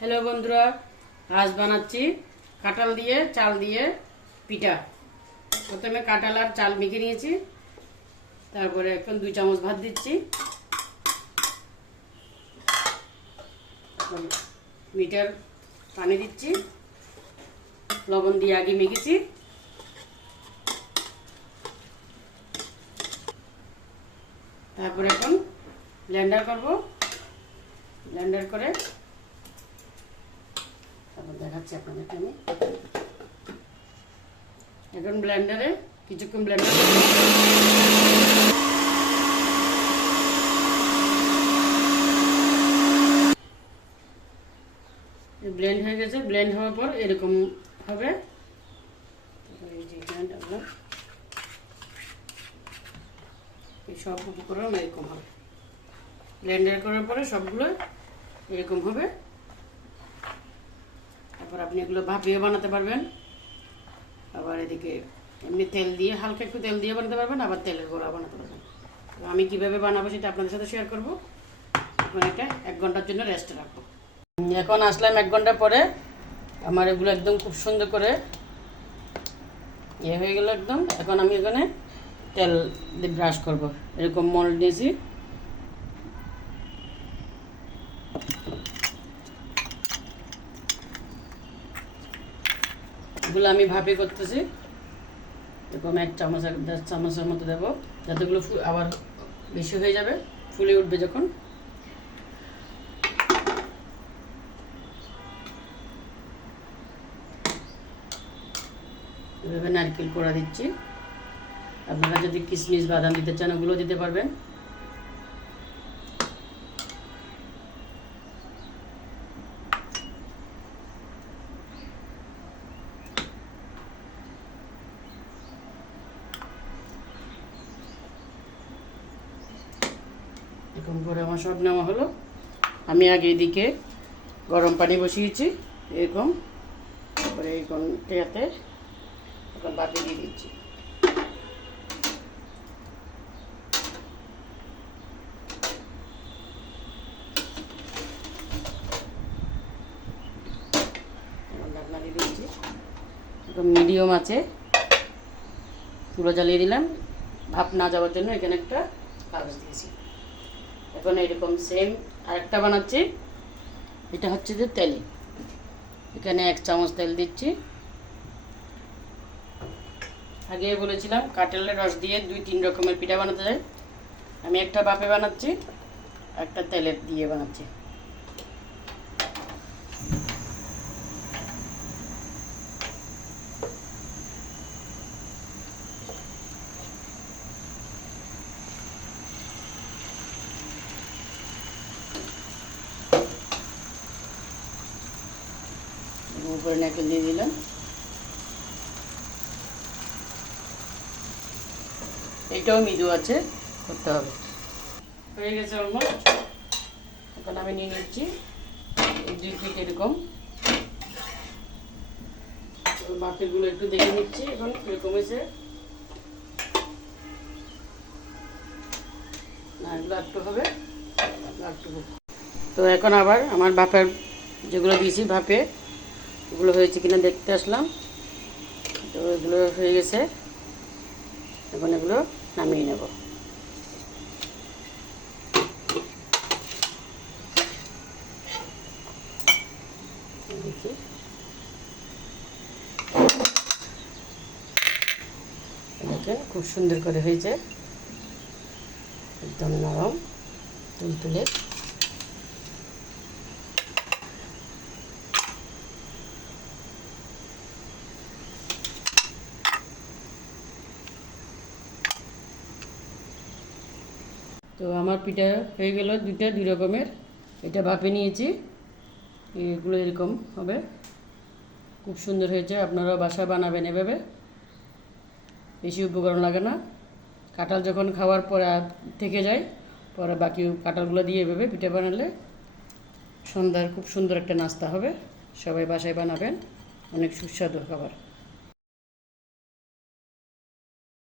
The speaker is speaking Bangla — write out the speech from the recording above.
হ্যালো বন্ধুরা, আজ বানাচ্ছি কাঁঠাল দিয়ে চাল দিয়ে পিঠা। প্রথমে কাঁঠাল আর চাল মেখে নিয়েছি, তারপরে এখন 2 চামচ ভাত দিচ্ছি। এখন মিটার পানি দিচ্ছি, লবণ দিয়ে আগে মেখেছি। তারপরে এখন ব্লেন্ডার করব, ব্লেন্ডার করে তারপর দেখাচ্ছি আপনাদেরকে। আমি এখন ব্লেন্ডারে কিছুক্ষণ ব্লেন্ডার ব্লেন্ড হয়ে গেছে। ব্লেন্ড হওয়ার পর এরকম হবে। এই সব উপকরণ এরকম হবে। ব্লেন্ডার করার পরে সবগুলো এরকম হবে। তারপর আপনি এগুলো ভাপিয়ে বানাতে পারবেন, আবার এদিকে এমনি তেল দিয়ে হালকা একটু তেল দিয়ে বানাতে পারবেন, আবার তেলের গোড়া বানাতে পারবেন। আমি কিভাবে বানাবো সেটা আপনাদের সাথে শেয়ার করব। এখন এটা 1 ঘন্টার জন্য রেস্টে রাখবো। এখন আসলাম 1 ঘন্টা পরে। আমার এগুলো একদম খুব সুন্দর করে হয়ে গেল একদম। এখন আমি এখানে তেল দিয়ে ব্রাশ করব। এরকম মোল্ড নিয়েছি, এগুলো আমি ভাপে করতেছি। এরকম 1 চামচ 10 চামচের মতো দেবো, যাতে এগুলো আবার বেশি হয়ে যাবে, ফুলে উঠবে যখন। এভাবে নারকেল কোড়া দিচ্ছি। আপনারা যদি কিশমিশ বাদাম দিতে চান ওগুলো দিতে পারবেন। এরকম করে আমার সব নেওয়া হলো। আমি আগে এদিকে গরম পানি বসিয়েছি এরকম, তারপরে এরকম টেয়াতে এখন বাটি দিয়ে দিচ্ছি। ঢাকনা দিয়ে দিচ্ছি। এখন মিডিয়াম আছে চুলো জ্বালিয়ে দিলাম, ভাপ না যাওয়ার জন্য এখানে একটা কাগজ দিয়েছি। এখন এরকম সেম আরেকটা বানাচ্ছি। এটা হচ্ছে যে তেলে, এখানে 1 চামচ তেল দিচ্ছি। আগে বলেছিলাম কাঁঠালের রস দিয়ে 2-3 রকমের পিঠা বানাতে যায়। আমি একটা ভাপে বানাচ্ছি, একটা তেলের দিয়ে বানাচ্ছি। উপরে নারকেল দিয়ে দিলাম। এটাও মৃদু আছে, করতে হবে। হয়ে গেছে অলমোস্ট। এখন আমি নিয়ে নিচ্ছি এই 2 পিঠ এরকম। বাকিগুলো একটু দেখে নিচ্ছি এখন এরকম হয়েছে না, এগুলো একটু হবে একটু। তো এখন আবার আমার ভাপের যেগুলো দিয়েছি ভাপে, এগুলো হয়েছে কিনা দেখতে আসলাম। তো এগুলো হয়ে গেছে, এখন এগুলো নামিয়ে নেব। দেখি দেখেন খুব সুন্দর করে হয়েছে, একদম নরম তুলতুলে। তো আমার পিঠা হয়ে গেল 2 রকমের। এটা ভাপে নিয়েছি, এগুলো এরকম হবে, খুব সুন্দর হয়েছে। আপনারাও বাসায় বানাবেন এভাবে, বেশি উপকরণ লাগে না। কাঁঠাল যখন খাওয়ার পরে থেকে যায়, পরে বাকি কাঁঠালগুলো দিয়ে এভাবে পিঠা বানালে সন্ধ্যার খুব সুন্দর একটা নাস্তা হবে। সবাই বাসায় বানাবেন, অনেক সুস্বাদু খাবার।